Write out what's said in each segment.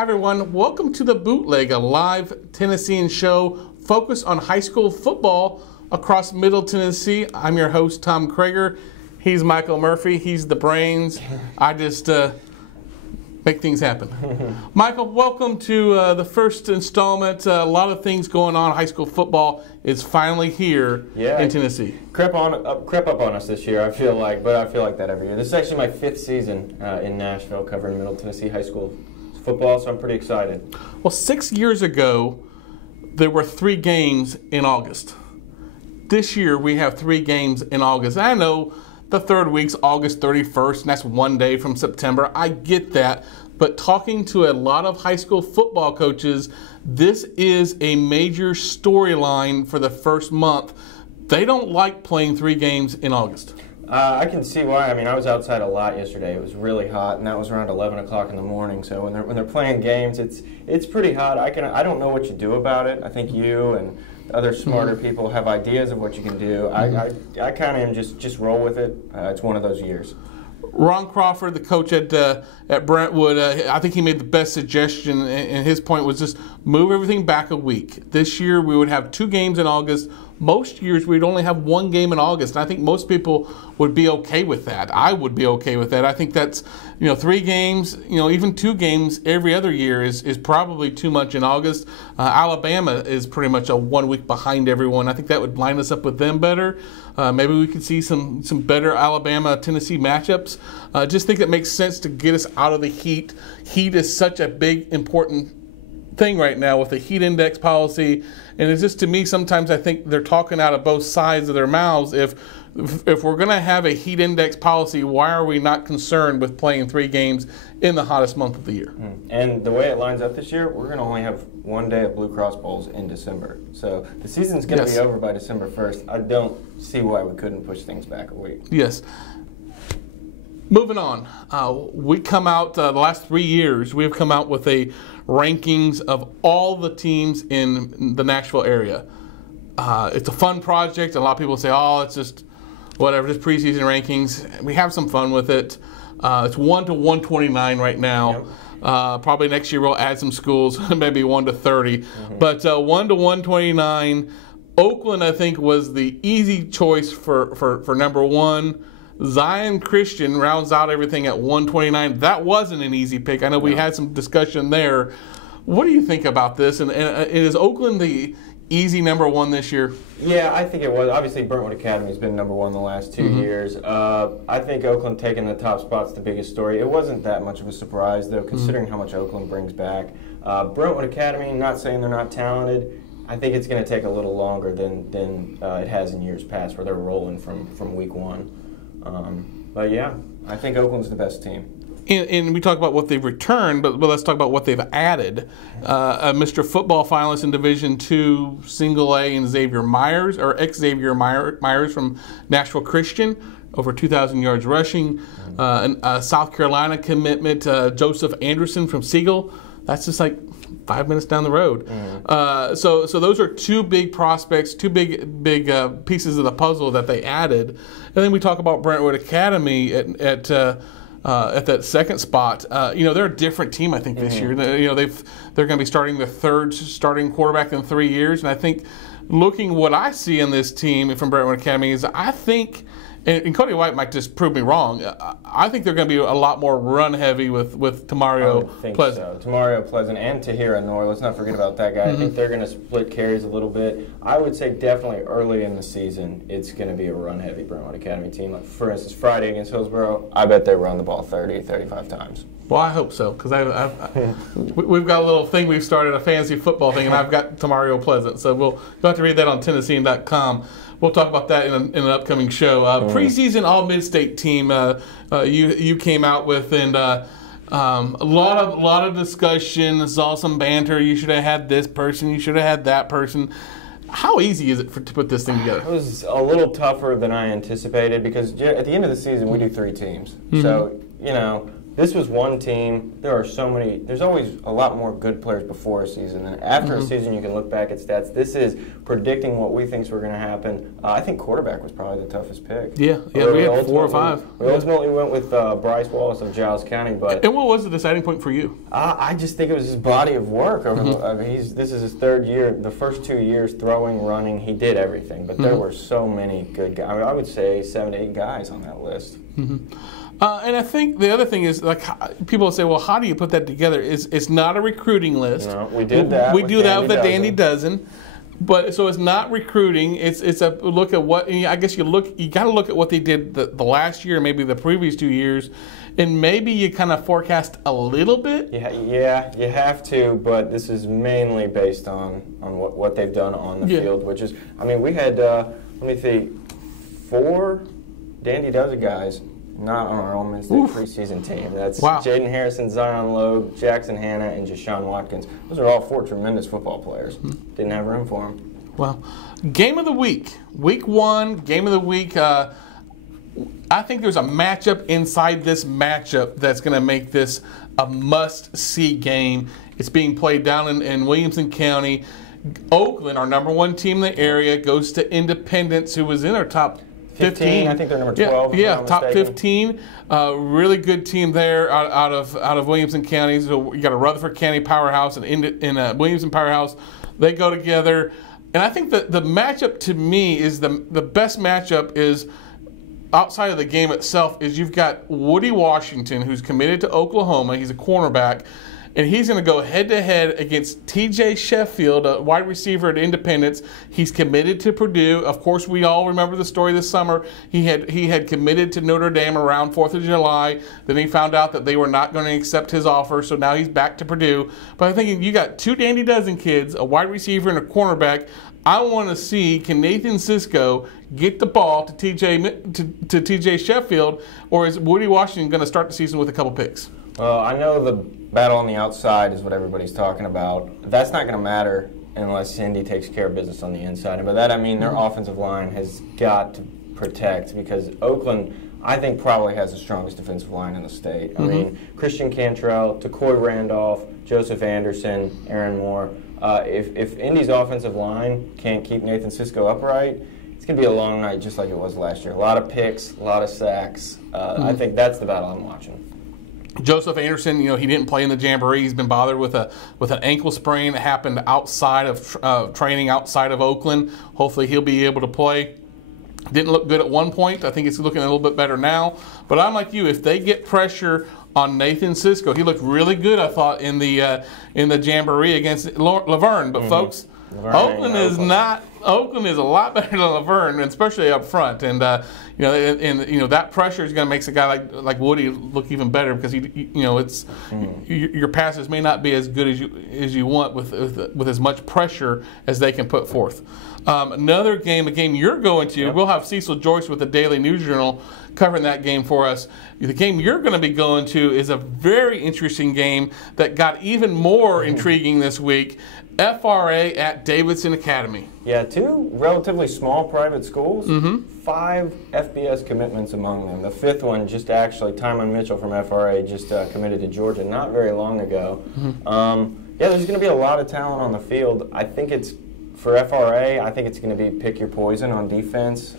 Hi everyone, welcome to The Bootleg, a live Tennessean show focused on high school football across Middle Tennessee. I'm your host, Tom Krager. He's Michael Murphy. He's the brains. I just make things happen. Michael, welcome to the first installment. A lot of things going on. High school football is finally here in Tennessee. Crept up on us this year, I feel like, but I feel like that every year. This is actually my 5th season in Nashville covering Middle Tennessee high school football, so I'm pretty excited. Well, 6 years ago, there were 3 games in August. This year, we have 3 games in August. I know the third week's August 31st, and that's one day from September. I get that. But talking to a lot of high school football coaches, this is a major storyline for the first month. They don't like playing 3 games in August. I can see why. I mean, I was outside a lot yesterday. It was really hot, and that was around 11 o'clock in the morning. So when they're playing games, it's pretty hot. I don't know what you do about it. I think you and other smarter people have ideas of what you can do. I kind of am just roll with it. It's one of those years. Ron Crawford, the coach at Brentwood, I think he made the best suggestion, and his point was just move everything back a week. This year we would have 2 games in August. Most years we'd only have 1 game in August, and I think most people would be okay with that. I would be okay with that. I think that's, 3 games, even 2 games every other year is probably too much in August. Alabama is pretty much a 1 week behind everyone. I think that would line us up with them better. Maybe we could see some better Alabama-Tennessee matchups. Just think it makes sense to get us out of the heat. Heat is such a big, important thing right now with the heat index policy, and it's just, to me, sometimes I think they're talking out of both sides of their mouths. If we're going to have a heat index policy, why are we not concerned with playing 3 games in the hottest month of the year? And the way it lines up this year, we're going to only have 1 day of Blue Cross Bowls in December. So the season's going to be over by December 1st. I don't see why we couldn't push things back a week. Yes. Moving on, we come out, the last 3 years, we've come out with a rankings of all the teams in the Nashville area. It's a fun project. A lot of people say, oh, it's just whatever, just preseason rankings. We have some fun with it. It's 1 to 129 right now. Yep. Probably next year we'll add some schools, maybe 1 to 30. But 1 to 129, Oakland, I think, was the easy choice for number 1. Zion Christian rounds out everything at 129. That wasn't an easy pick. I know we had some discussion there. What do you think about this? And is Oakland the easy number 1 this year? Yeah, I think it was. Obviously, Brentwood Academy's been number 1 the last 2 years. I think Oakland taking the top spot's the biggest story. It wasn't that much of a surprise, though, considering how much Oakland brings back. Brentwood Academy, not saying they're not talented. I think it's going to take a little longer than it has in years past, where they're rolling from week 1. But yeah, I think Oakland's the best team. And we talk about what they've returned, but let's talk about what they've added. Mr. Football finalist in Division II, Single A, and Xavier Myers, or ex-Xavier Myers from Nashville Christian, over 2,000 yards rushing. A South Carolina commitment, Joseph Anderson from Siegel. That's just like 5 minutes down the road. So those are 2 big prospects, 2 big pieces of the puzzle that they added. And then we talk about Brentwood Academy at that second spot. They're a different team, I think, this year. They're going to be starting their 3rd starting quarterback in 3 years. And I think, looking what I see in this team from Brentwood Academy, is I think, and Cody White might just prove me wrong, I think they're going to be a lot more run-heavy with Tamario Pleasant. So. Tamario Pleasant and Tahira Noor, let's not forget about that guy. I think they're going to split carries a little bit. I would say definitely early in the season, it's going to be a run-heavy Brentwood Academy team. Like, for instance, Friday against Hillsborough, I bet they run the ball 30, 35 times. Well, I hope so, because we've got a little thing we've started, a fantasy football thing, and I've got Tamario Pleasant. So you'll have to read that on Tennessean.com. We'll talk about that in an upcoming show. Preseason All-Mid-State team you came out with, and a lot of discussion. Saw some banter. You should have had this person. You should have had that person. How easy is it to put this thing together? It was a little tougher than I anticipated, because at the end of the season we do 3 teams. So this was one team. There are so many. There's always a lot more good players before a season, and after a season, you can look back at stats. This is predicting what we think is going to happen. I think quarterback was probably the toughest pick. Yeah, we had 4 or 5. We ultimately went with Bryce Wallace of Giles County, but and what was the deciding point for you? I just think it was his body of work. This is his 3rd year. The first 2 years, throwing, running, he did everything. But there were so many good guys. I mean, I would say 7 to 8 guys on that list. And I think the other thing is, like, people say, well, how do you put that together? It's not a recruiting list. No, we did that. We do that with the Dandy Dozen. But so it's not recruiting. It's a look at what, I guess you got to look at what they did the last year, maybe the previous 2 years, and maybe you kind of forecast a little bit. Yeah, you have to. But this is mainly based on what they've done on the field, which is, I mean, we had 4 Dandy Dozen guys not on our Ole Miss State preseason team. That's Jaden Harrison, Zion Logue, Jackson Hanna, and Jashawn Watkins. Those are all 4 tremendous football players. Didn't have room for them. Well, game of the week. Week 1, game of the week. I think there's a matchup inside this matchup that's going to make this a must-see game. It's being played down in Williamson County. Oakland, our #1 team in the area, goes to Independence, who was in our top 15. I think they're number 12. Yeah, top 15. Really good team there out of Williamson County. So you got a Rutherford County powerhouse and in Williamson powerhouse. They go together, and I think that the matchup to me is the best matchup is outside of the game itself. Is you've got Woody Washington, who's committed to Oklahoma. He's a cornerback. And he's going to go head-to-head against T.J. Sheffield, a wide receiver at Independence. He's committed to Purdue. Of course, we all remember the story this summer. He had committed to Notre Dame around 4th of July. Then he found out that they were not going to accept his offer, so now he's back to Purdue. But I'm thinking you got 2 Dandy Dozen kids, a wide receiver and a cornerback. I want to see, can Nathan Sisko get the ball to T.J. Sheffield, or is Woody Washington going to start the season with a couple picks? Well, I know the battle on the outside is what everybody's talking about. That's not going to matter unless Indy takes care of business on the inside. And by that I mean their offensive line has got to protect, because Oakland, I think, probably has the strongest defensive line in the state. I mean, Christian Cantrell, Tacoy Randolph, Joseph Anderson, Aaron Moore. If Indy's offensive line can't keep Nathan Sisko upright, it's going to be a long night just like it was last year. A lot of picks, a lot of sacks. I think that's the battle I'm watching. Joseph Anderson, he didn't play in the Jamboree. He's been bothered with an ankle sprain that happened outside of training outside of Oakland. Hopefully he'll be able to play. Didn't look good at one point. I think it's looking a little bit better now. But I'm like you. If they get pressure on Nathan Sisko, he looked really good, I thought, in the Jamboree against Laverne. But folks, Oakland is not. Oakland is a lot better than Laverne, especially up front. And that pressure is going to make a guy like Woody look even better, because your passes may not be as good as you want with as much pressure as they can put forth. Another game, a game you're going to. Yep. We'll have Cecil Joyce with the Daily News Journal covering that game for us. The game you're going to be going to is a very interesting game that got even more intriguing this week. FRA at Davidson Academy. Yeah, 2 relatively small private schools, 5 FBS commitments among them. The 5th one, just actually, Timon Mitchell from FRA just committed to Georgia not very long ago. There's going to be a lot of talent on the field. I think it's, for FRA, I think it's going to be pick your poison on defense.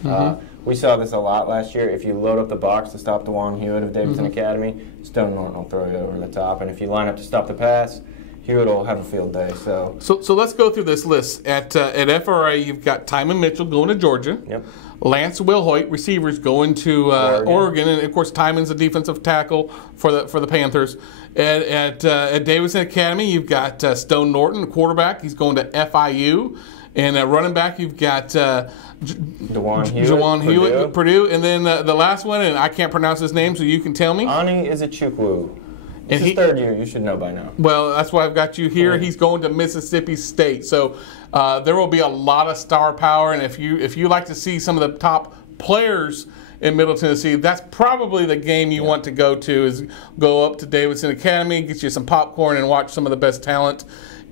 We saw this a lot last year. If you load up the box to stop DeJuan Hewitt of Davidson Academy, Stone Norton will throw you over the top. And if you line up to stop the pass, Hewitt will have a field day. So let's go through this list. At FRA, you've got Timon Mitchell going to Georgia. Yep. Lance Wilhoit, receivers, going to Oregon. And, of course, Timon's a defensive tackle for the Panthers. At Davidson Academy, you've got Stone Norton, quarterback. He's going to FIU. And running back, you've got DeJuan Hewitt, Purdue. And then the last one, and I can't pronounce his name, so you can tell me. Ani Izuchukwu. It's his 3rd year. You should know by now. Well, that's why I've got you here. He's going to Mississippi State. So there will be a lot of star power. And if you like to see some of the top players in Middle Tennessee, that's probably the game you want to go to, is go up to Davidson Academy, get you some popcorn, and watch some of the best talent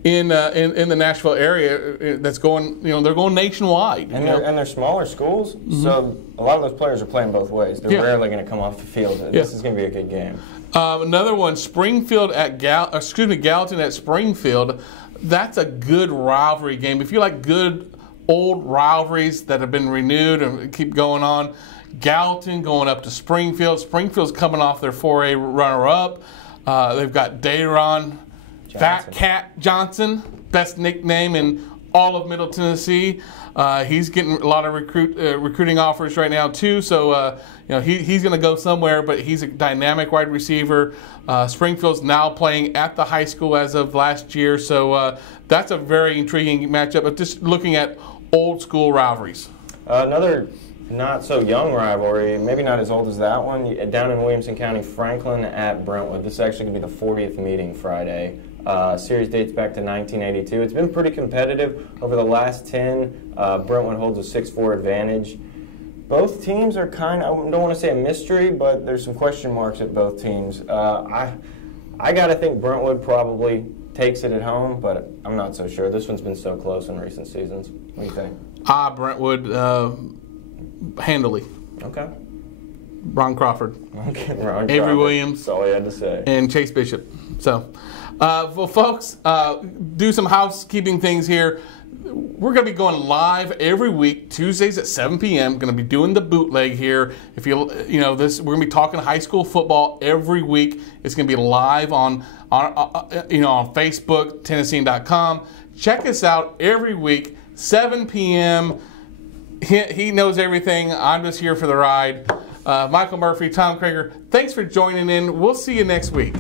in the Nashville area that's going, they're going nationwide. And they're smaller schools, so a lot of those players are playing both ways. They're rarely going to come off the field. This is going to be a good game. Another one, Springfield at Gallatin at Springfield. That's a good rivalry game. If you like good old rivalries that have been renewed and keep going on, Gallatin going up to Springfield. Springfield's coming off their 4A runner-up. They've got Dayron Fat Cat Johnson, best nickname in all of Middle Tennessee. He's getting a lot of recruiting offers right now too. So he's going to go somewhere, but he's a dynamic wide receiver. Springfield's now playing at the high school as of last year, so that's a very intriguing matchup. But just looking at old school rivalries. Another not so young rivalry, maybe not as old as that one, down in Williamson County, Franklin at Brentwood. This is actually going to be the 40th meeting Friday. Series dates back to 1982. It's been pretty competitive over the last 10. Brentwood holds a 6-4 advantage. Both teams are kind of, I don't want to say a mystery, but there's some question marks at both teams. I got to think Brentwood probably takes it at home, but I'm not so sure. This one's been so close in recent seasons. What do you think? Brentwood handily. Okay. Ron Crawford. Okay, Ron Avery Crawford. Williams. That's all he had to say. And Chase Bishop. So, well, folks, do some housekeeping things here. We're going to be going live every week, Tuesdays at 7 p.m. Going to be doing the bootleg here. If we're going to be talking high school football every week. It's going to be live on Facebook, Tennessean.com. Check us out every week, 7 p.m. He knows everything. I'm just here for the ride. Michael Murphy, Tom Krager, thanks for joining in. We'll see you next week.